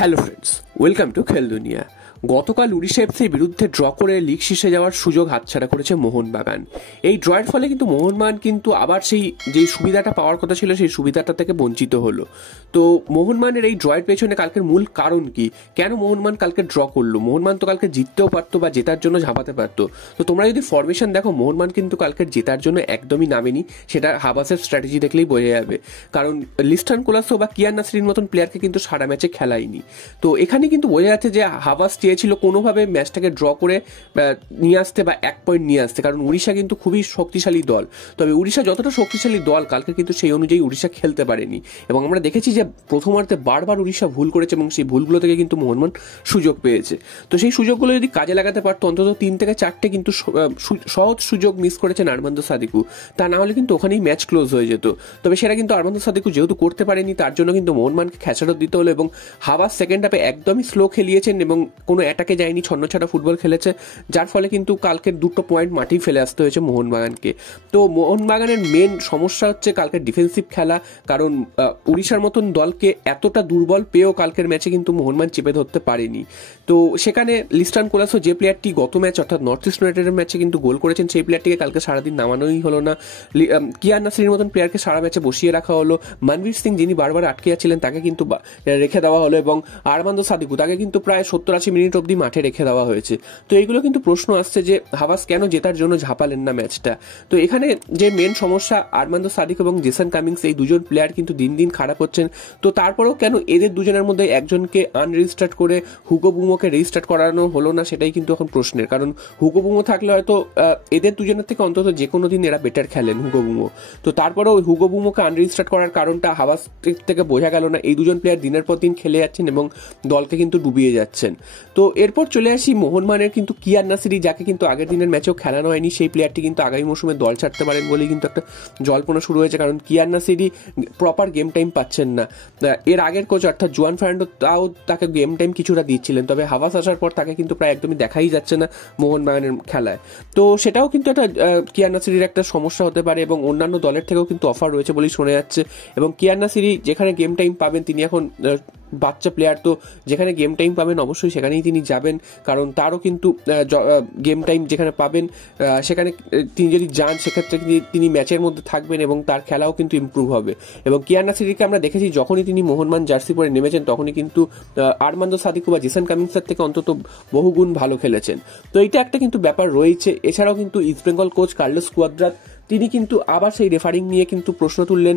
Hello friends, welcome to খেল দুনিয়া। গতকাল উড়িষ্যা এফসির বিরুদ্ধে ড্র করে লিগ শীর্ষে যাওয়ার সুযোগ হাতছাড়া করেছে মোহনবাগান। এই ড্রয়ের ফলে কিন্তু মোহনবাগান কিন্তু আবার সেই যে সুবিধাটা পাওয়ার কথা ছিল সেই সুবিধাটা থেকে বঞ্চিত হলো। তো মোহনবাগানের এই ড্রয়ের পেছনে কালকের মূল কারণ কি, কেন মোহনবাগান কালকে ড্র করলো? মোহনবাগান তো কালকে জিততেও পারতো বা জেতার জন্য ঝাঁপাতে পারতো। তো তোমরা যদি ফরমেশন দেখো, মোহনবাগান কিন্তু কালকে জেতার জন্য একদমই নামেনি, সেটা হাবাসের স্ট্র্যাটেজি দেখলেই বোঝা যাবে। কারণ লিস্টান কোলাসো বা কিয়ান নাসরির মতন প্লেয়ারকে কিন্তু সারা ম্যাচে খেলায়নি। তো এখানে কিন্তু বোঝা যাচ্ছে যে হাবাস চেয়েছিল কোনোভাবে ম্যাচটাকে ড্র করে নিয়ে আসতে বা 1 পয়েন্ট নিয়ে আসতে, কারণ উড়িষ্যা কিন্তু খুবই শক্তিশালী দল। তবে উড়িষ্যা যতটা শক্তিশালী দল, কালকে কিন্তু সেই অনুযায়ী উড়িষ্যা খেলতে পারেনি। এবং আমরা দেখেছি যে প্রথমার্ধে বারবার উড়িষ্যা ভুল করেছে এবং সেই ভুলগুলো থেকে কিন্তু মোহনবাগান সুযোগ পেয়েছে। তো সেই সুযোগগুলো যদি কাজে লাগাতে পারতো, অন্তত 3 থেকে 4টে কিন্তু সহজ সুযোগ মিস করেছেন আরমান্দো সাদিকু। তা না হলে কিন্তু ওখানেই ম্যাচ ক্লোজ হয়ে যেত। তবে সেটা কিন্তু আরমান্দো সাদিকু যেহেতু করতে পারেনি, তার জন্য কিন্তু মোহনবাগানকে খেসারত দিতে হলো। এবং হাবাস সেকেন্ড হাফে একদমই স্লো খেলিয়েছেন এবং কোনো অ্যাটাকে যায়নি, ছন্নছাড়া ফুটবল খেলেছে, যার ফলে কিন্তু কালকের 2টো পয়েন্ট মাটি ফেলে আসতে হয়েছে মোহনবাগানকে। তো মোহনবাগানের মেন সমস্যা হচ্ছে কালকের ডিফেন্সিভ খেলা, কারণ উড়িষ্যার মতন দলকে এতটা দুর্বল পেয়েও কালকের ম্যাচে কিন্তু মোহনবাগান চেপে ধরতে পারেনি। তো সেখানে লিস্টান কোলাসো যে প্লেয়ারটি গত ম্যাচ অর্থাৎ নর্থ ইস্ট ইউনাইটেডের ম্যাচে কিন্তু গোল করেছেন, সেই প্লেয়ারটিকে কালকে সারাদিন নামানোই হলো না। কিয়ান নাসরির মতন প্লেয়ারকে সারা ম্যাচে বসিয়ে রাখা হলো। মনবীর সিং, যিনি বারবার আটকে যাচ্ছিলেন, তাকে কিন্তু রেখে দেওয়া হলো। এবং আরমান্দো সাদিকু, তাকে কিন্তু প্রায় 70-80 মিনিট অব্দি মাঠে রেখে দেওয়া হয়েছে। তো এইগুলো কিন্তু প্রশ্ন আসছে যে হাবাস কেন জেতার জন্য ঝাঁপালেন না ম্যাচটা। তো এখানে যে মেন সমস্যা, আরমান্দো সাদিক এবং জেসন কামিংস, এই দুজন প্লেয়ার কিন্তু দিন দিন খারাপ হচ্ছেন। তো তারপরেও কেন এদের দুজনের মধ্যে একজনকে আনরেজিস্টার্ড করে হুগো বুমোকে রেজিস্টার্ড করানো হলো না, সেটাই কিন্তু এখন প্রশ্নের। কারণ হুগো বুমো থাকলে হয়তো এদের দুজনের থেকে অন্তত যে কোনো দিন এরা বেটার খেলেন, হুগো বুমো। তো তারপরেও হুগো বুমোকে আনরেজিস্টার্ড করার কারণটা হাবাস থেকে বোঝা গেল না। এই দুজন প্লেয়ার দিনের পর দিন খেলে যাচ্ছেন এবং দলকে কিন্তু ডুবিয়ে যাচ্ছেন। তো এরপর চলে আসি মোহনবাগানের কিন্তু কিয়ান নাসিরি, যাকে কিন্তু আগের দিনের ম্যাচেও খেলানো হয়নি। সেই প্লেয়ারটি কিন্তু আগামী মৌসুমে দল ছাড়তে পারেন বলেই কিন্তু একটা জল্পনা শুরু হয়েছে, কারণ Kiyan Nassiri proper game time পাচ্ছেন না। এর আগের কোচ অর্থাৎ জুয়ান ফার্নান্ডো তাও তাকে গেম টাইম কিছুটা দিচ্ছিলেন, তবে হাবাস আসার পর তাকে কিন্তু প্রায় একদমই দেখাই যাচ্ছে না মোহনবাগানের খেলায়। তো সেটাও কিন্তু একটা কিয়ান নাসিরির একটা সমস্যা হতে পারে এবং অন্যান্য দলের থেকেও কিন্তু অফার রয়েছে বলেই শোনা যাচ্ছে। এবং কিয়ান নাসিরি যেখানে গেম টাইম পাবেন, তিনি এখন বাচ্চা প্লেয়ার, তো যেখানে গেম টাইম পাবেন অবশ্যই সেখানেই তিনি যাবেন, কারণ তারও কিন্তু গেম টাইম যেখানে পাবেন সেখানে তিনি যদি যান, সেক্ষেত্রে তিনি ম্যাচের মধ্যে থাকবেন এবং তার খেলাও কিন্তু ইমপ্রুভ হবে। এবং কিয়ান নাসিরিকে আমরা দেখেছি যখনই তিনি মোহনবাগান জার্সি পরে নেমেছেন, তখনই কিন্তু আরমান্দো সাদিকু বা জেসন কামিংসের থেকে অন্তত বহুগুণ ভালো খেলেছেন। তো এইটা একটা কিন্তু ব্যাপার রয়েছে। এছাড়াও কিন্তু ইস্টবেঙ্গল কোচ কার্লোস কুয়াদ্রাত, তিনি কিন্তু আবার সেই রেফারিং নিয়ে কিন্তু প্রশ্ন তুললেন।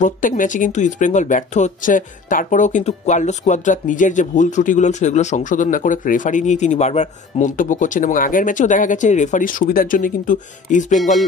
প্রত্যেক ম্যাচে কিন্তু ইস্টবেঙ্গল ব্যর্থ হচ্ছে, তারপরেও কিন্তু কার্লোস কুয়াদ্রাত নিজের যে ভুল ত্রুটিগুলো সেগুলো সংশোধন না করে রেফারি নিয়ে তিনি বারবার মন্তব্য করছেন। এবং আগের ম্যাচেও দেখা গেছে রেফারির সুবিধার জন্য কিন্তু ইস্টবেঙ্গল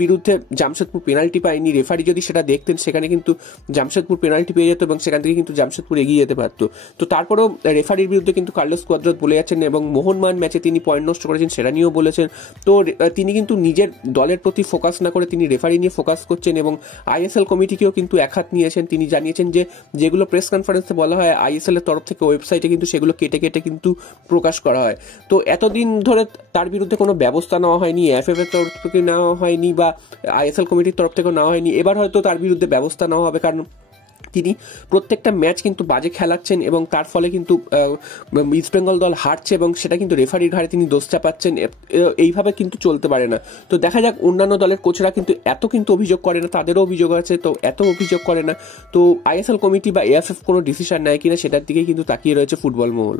বিরুদ্ধে জামশেদপুর পেনাল্টি পায়নি। রেফারি যদি সেটা দেখতেন, সেখানে কিন্তু জামশেদপুর পেনাল্টি পেয়ে যেত এবং সেখান থেকে কিন্তু জামশেদপুর এগিয়ে যেতে পারতো। তো তারপরেও রেফারির বিরুদ্ধে কিন্তু কার্লোস কুয়াদ্রাত বলে যাচ্ছেন এবং মোহনবাগান ম্যাচে তিনি পয়েন্ট নষ্ট করেছেন সেটা নিয়েও বলেছেন। তো তিনি কিন্তু নিজের দলের প্রতি ফোকাস না করে তিনি রেফারি নিয়ে ফোকাস করছেন এবং আইএসএল কমিটিকেও কিন্তু একহাত নিয়েছেন। তিনি জানিয়েছেন যে যেগুলো প্রেস কনফারেন্সে বলা হয় আইএসএল এর তরফ থেকে ওয়েবসাইটে কিন্তু সেগুলো কেটে কেটে কিন্তু প্রকাশ করা হয়। তো এতদিন ধরে তার বিরুদ্ধে কোনো ব্যবস্থা নেওয়া হয়নি, এফএফ এর তরফ থেকে নেওয়া হয়নি বা আইএসএল কমিটির তরফ থেকেও নেওয়া হয়নি। এবার হয়তো তার বিরুদ্ধে ব্যবস্থা নেওয়া হবে, কারণ তিনি প্রত্যেকটা ম্যাচ কিন্তু বাজে খেলাচ্ছেন এবং তার ফলে কিন্তু ইস্টবেঙ্গল দল হারছে এবং সেটা কিন্তু রেফারির ঘাড়ে তিনি দোষ চাপাচ্ছেন। এইভাবে কিন্তু চলতে পারে না। তো দেখা যাক, অন্যান্য দলের কোচরা কিন্তু এত কিন্তু অভিযোগ করে না, তাদেরও অভিযোগ আছে, তো এত অভিযোগ করে না। তো আইএসএল কমিটি বা এএফএফ কোনো ডিসিশন নেয় কিনা সেটার দিকেই কিন্তু তাকিয়ে রয়েছে ফুটবল মহল।